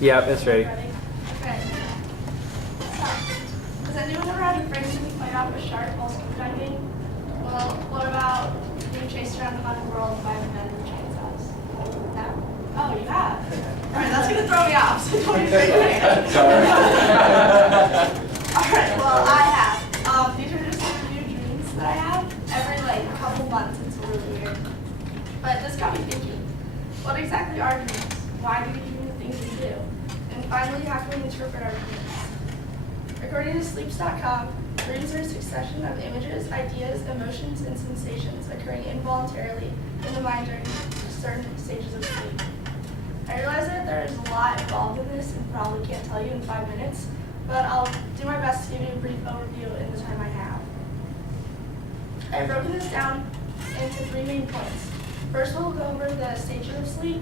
Yeah, it's ready. Ready? Okay. So, has anyone ever had a friend who fight off a shark while scuba diving? Well, what about being chased around the muddy world by men with chainsaws? No? Oh, you have? Alright, that's gonna throw me off, so don't even raise your hand. Alright, well, I have. These are just some new dreams that I have every couple months. It's really weird. But this got me thinking, what exactly are dreams? Why do we dream the things we do? And finally, how can we interpret our dreams? According to sleeps.com, dreams are a succession of images, ideas, emotions, and sensations occurring involuntarily in the mind during certain stages of sleep. I realize that there is a lot involved in this and probably can't tell you in 5 minutes, but I'll do my best to give you a brief overview in the time I have. I've broken this down into 3 main points. First, we'll go over the stages of sleep,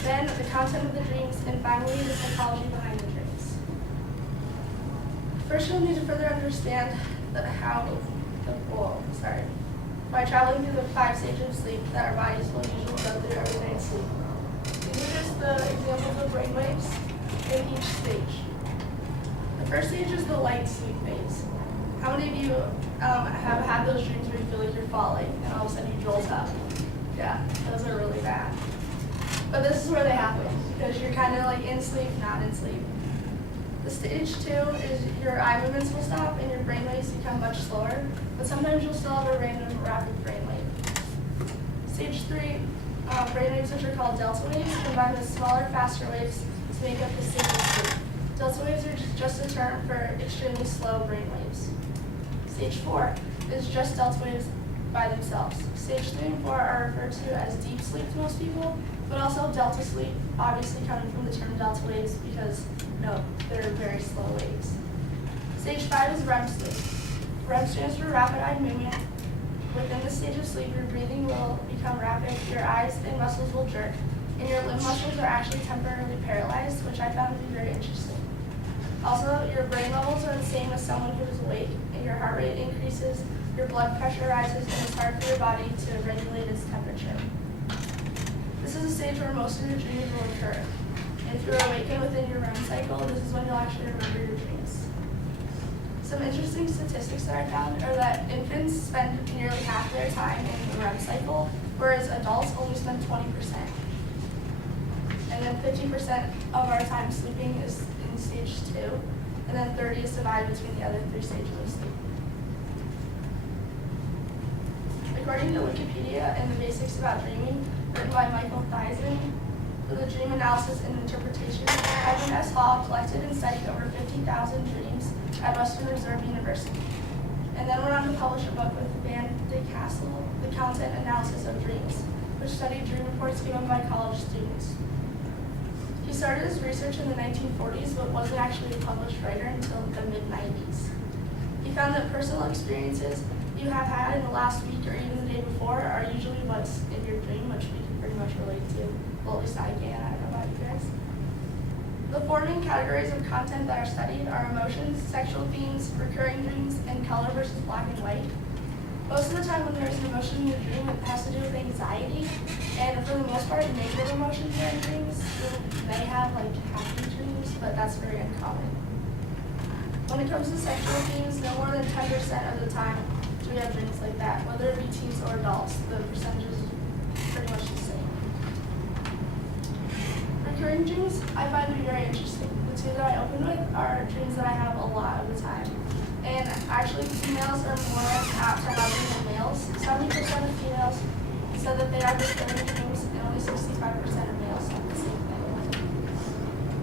then the content of the dreams, and finally the psychology behind the dreams. First, you'll need to further understand by traveling through the 5 stages of sleep that our bodies will usually go through every night sleep. These are just the examples of brainwaves in each stage. The first stage is the light sleep phase. How many of you have had those dreams where you feel like you're falling and all of a sudden you jolt up? Yeah, those are really bad. But this is where they happen because you're kind of in sleep, not in sleep. The stage 2 is your eye movements will stop and your brainwaves become much slower, but sometimes you'll still have a random rapid brainwave. Stage 3, brainwaves, which are called delta waves, combined with smaller, faster waves to make up the stage of sleep. Delta waves are just a term for extremely slow brainwaves. Stage 4 is just delta waves by themselves. Stage 3 and 4 are referred to as deep sleep to most people, but also delta sleep, obviously coming from the term delta waves because, no, they're very slow waves. Stage 5 is REM sleep. REM stands for rapid eye movement. Within this stage of sleep, your breathing will become rapid, your eyes and muscles will jerk, and your limb muscles are actually temporarily paralyzed, which I found to be very interesting. Also, your brain levels are the same as someone who is awake, and your heart rate increases, your blood pressure rises, and it's hard for your body to regulate its temperature. This is a stage where most of your dreams will occur. And if you're awakened within your REM cycle, this is when you'll actually remember your dreams. Some interesting statistics that I found are that infants spend nearly half their time in the REM cycle, whereas adults only spend 20%. And then 50% of our time sleeping is in stage 2, and then 30 is divided between the other 3 stages of sleep. According to Wikipedia and the Basics About Dreaming, written by Michael Theisen, for the Dream Analysis and Interpretation, Ivan S. Hall collected and studied over 50,000 dreams at Western Reserve University, and then went on to publish a book with Van de Castle, The Content Analysis of Dreams, which studied dream reports given by college students. He started his research in the 1940s, but wasn't actually a published writer until the mid-90s. He found that personal experiences you have had in the last week or even the day before are usually what's in your dream, which we can pretty much relate to. Well, at least I can. I don't know about you guys. The 4 main categories of content that are studied are emotions, sexual themes, recurring dreams, and color versus black and white. Most of the time when there's an emotion in your dream, it has to do with anxiety, and for the most part, negative emotions are in dreams. You may have happy dreams, but that's very uncommon. When it comes to sexual themes, no more than 10% of the time do we have dreams like that, whether it be teens or adults. The percentage is pretty much the same. Recurring dreams, I find to be very interesting. The 2 that I open with are dreams that I have a lot of the time. And actually, females are more apt to have them than males. 70% of females said that they have recurring dreams, and only 65% of males have the same thing.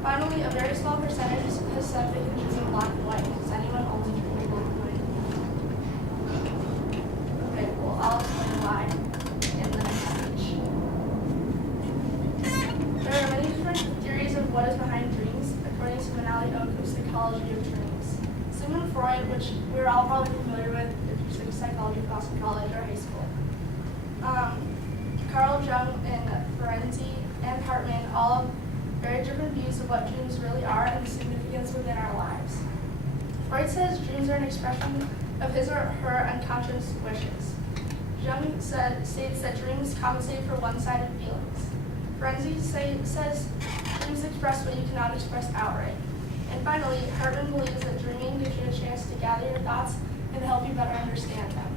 Finally, a very small percentage has said they can dream in black and white. Does anyone only dream in black and white? Okay, well, I'll explain why in the next page. There are many different theories of what is behind dreams, according to Manali Oku's Psychology of Dreams. Sigmund Freud, which we're all probably familiar with if you study psychology class in college or high school. Carl Jung and Ferenczi and Hartman all have very different views of what dreams really are and the significance within our lives. Freud says dreams are an expression of his or her unconscious wishes. Jung states that dreams compensate for one-sided feelings. Ferenczi says dreams express what you cannot express outright. And finally, Hartman believes that dreaming gives you a chance to gather your thoughts and help you better understand them.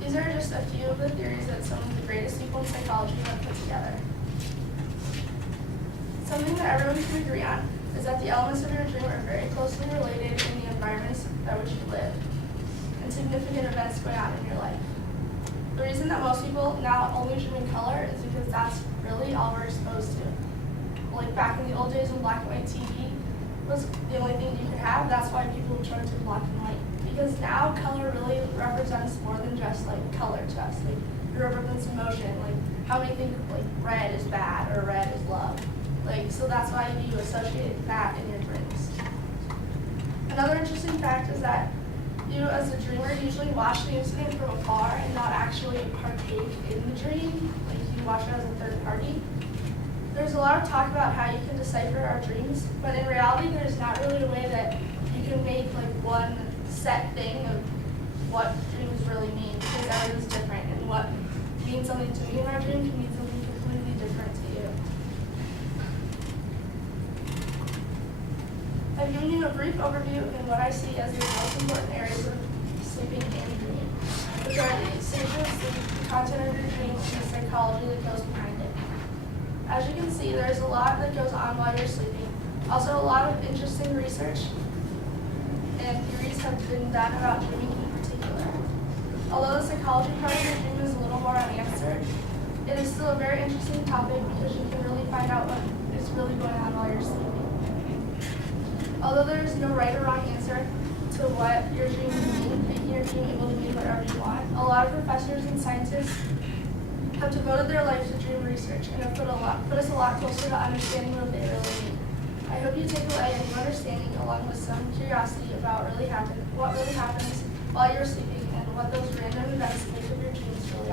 These are just a few of the theories that some of the greatest people in psychology have put together. Something that everyone can agree on is that the elements of your dream are very closely related in the environments at which you live and significant events going on in your life. The reason that most people now only dream in color is because that's really all we're exposed to. Like back in the old days when black and white TV was the only thing you could have, that's why people turned to black and white. Because now color really represents more than just like color to us. Like it represents emotion. Like how many think like red is bad or red is love. Like so that's why you associate that in your dreams. Another interesting fact is that you as a dreamer usually watch the incident from afar and not actually partake in the dream. Like you watch it as a third party. There's a lot of talk about how you can decipher our dreams, but in reality there's not really a way that you can make like one set thing of what dreams really mean, because everyone's different, and what means something to me in our dream can mean something completely different to you. I've given you a brief overview in what I see as the most important areas of sleeping and dreaming, which are the stages of sleep, the content of your dreams, and the psychology that goes behind it. As you can see, there's a lot that goes on while you're sleeping. Also, a lot of interesting research and theories have been done about dreaming in particular. Although the psychology part of your dream is a little more unanswered, it is still a very interesting topic because you can really find out what is really going on while you're sleeping. Although there is no right or wrong answer to what your dreams mean, making your dream able to mean whatever you want, a lot of professors and scientists have devoted their lives to dream research and have put us a lot closer to understanding what they really mean. I hope you take away a new understanding along with some curiosity about what really happens while you're sleeping and what those random events make of your dreams really